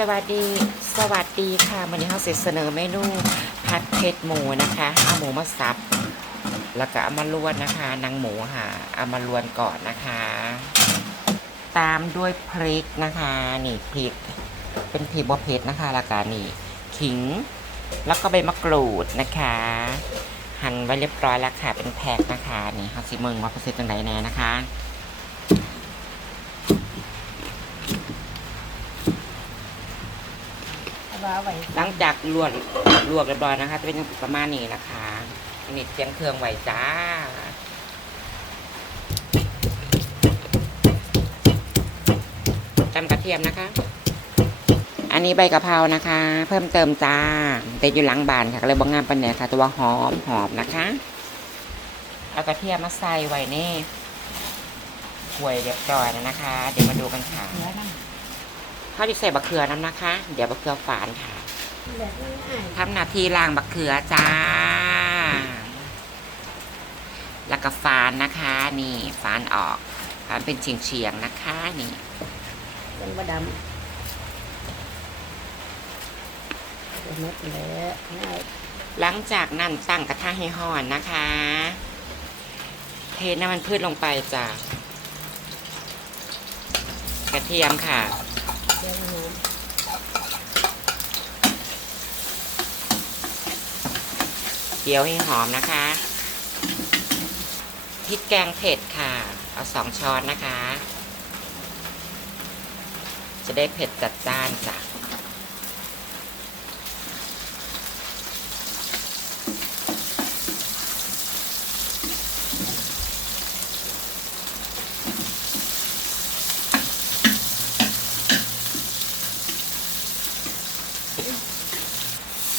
สวัสดีสวัสดีค่ะวันนี้เขาเสนอเมนูผัดเผ็ดหมูนะคะเอาหมูมาสับ แล้วก็เอามาลวนนะคะนางหมูค่ะเอามาลวนก่อนนะคะ ตามด้วยพริกนะคะนี่พริก เป็นพริกบวเผ็ดนะคะแล้วก็นี่ขิง แล้วก็ใบมะกรูดนะคะ หั่นไว้เรียบร้อยแล้วค่ะเป็นแพ็คนะคะนี่เขาสิเมืองว่าเปอร์เซ็นต์จังไดแน่นะคะ ว่าไว้หลังจากลวกลวกเรียบร้อยนะคะ จะเป็นประมาณนี้นะคะอันนี้เตรียมเครื่องไหวจ้าจำกระเทียมนะคะ อันนี้ใบกะเพรานะคะ เพิ่มเติมจ้าแต่อยู่หลังบานค่ะก็เลยบางงามปันเนี่ยค่ะตัวหอมหอมนะคะ เอากระเทียมมาใส่ไว้นี่ถ้วยเรียบร้อยแล้วนะคะ เดี๋ยวมาดูกันค่ะ เนื้อนั่นข้าวที่ใส่บะเขือน้ำนะคะ เดี๋ยวบะเขือฝานค่ะแบบง่ายทำหน้าที่ล้างบักเขือจ้า แล้วก็ฟานนะคะ นี่ฟานออกฟานเป็นเฉียงเฉียงๆนะคะ นี่ๆเป็นบะดำเป็นมดเลยง่ายหลังจากนั้นตั้งกระทะให้ห่อนนะคะ เทน้ำมันพืชลงไปจ้ะกระเทียมค่ะ เจียวหอมเจียวให้หอมนะคะพริกแกงเผ็ดค่ะ เอาสองช้อนนะคะ จะได้เผ็ดจัดจ้านจ้ะ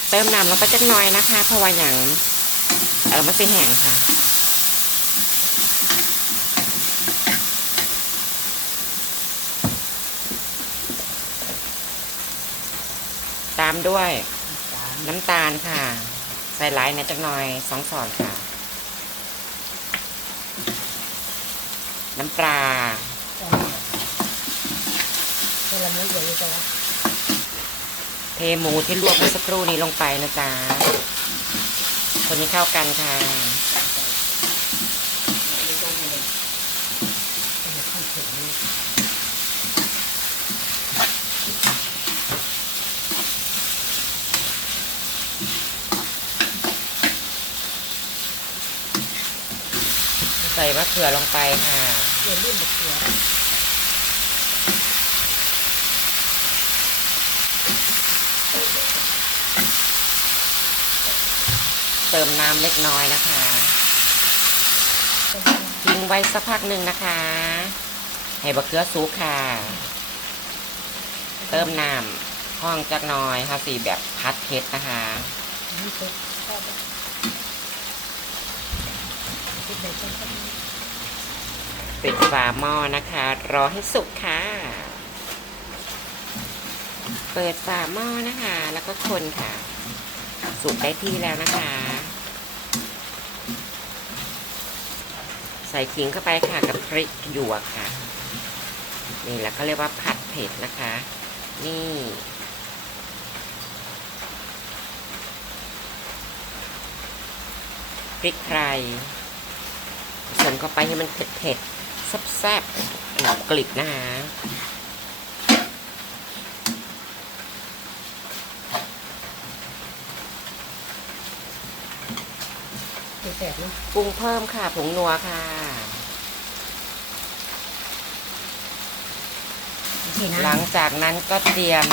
เติมน้ำลงไปจักหน่อยนะคะ เพราะว่าอย่างเออมันเป็นแห้งค่ะตามด้วยน้ำตาลค่ะ ใส่หลายในจักหน่อยสองสอนค่ะ น้ำปลาสองเวลาไม่เยอะจะว่า เทหมูที่ลวกเมื่อสักครู่นี้ลงไปนะจ๊ะคนนี้เข้ากันค่ะ ใส่มะเขือลงไปค่ะเดี๋ยวรีบมะเขือ ติมน้ำเล็กน้อยนะคะทิ้งไว้สักพักหนึ่งนะคะ ให้บะเขือสุกค่ะ เติมน้ำห้องจักหน่อยค่ะสีแบบพัดเผ็ดนะคะปิดฝาหม้อนะคะ รอให้สุกค่ะ เปิดฝาหม้อนะคะ แล้วก็คนค่ะ สุกได้ที่แล้วนะคะ ใส่ขิงเข้าไปค่ะกับพริกหยวกค่ะ นี่แหละเขาเรียกว่าผัดเผ็ดนะคะ นี่พริกไทยผสมเข้าไปให้มันเผ็ดๆแซ่บๆกลิบนะคะ เป็น แสบเนาะปรุงเพิ่มค่ะผงนัวค่ะโอเคนะหลังจากนั้นก็เตรียม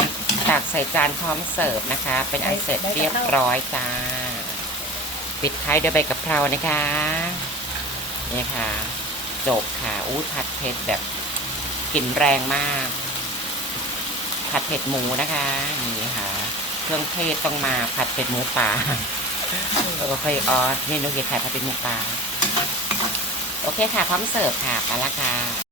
ตักใส่จานพร้อมเสิร์ฟนะคะ เป็นอันเสร็จเรียบร้อยจ้า ปิดท้ายด้วยใบกะเพรานะคะนี่ค่ะ จบค่ะ อู้ผัดเผ็ดแบบกลิ่นแรงมาก ผัดเผ็ดหมูนะคะ นี่ค่ะ เครื่องเทศต้องมาผัดเผ็ดหมูป่า แล้วก็ค่อยออสเมนูเห็ดไข่ผัดเป็นหมูปลา โอเคค่ะ พร้อมเสิร์ฟค่ะไปละค่ะ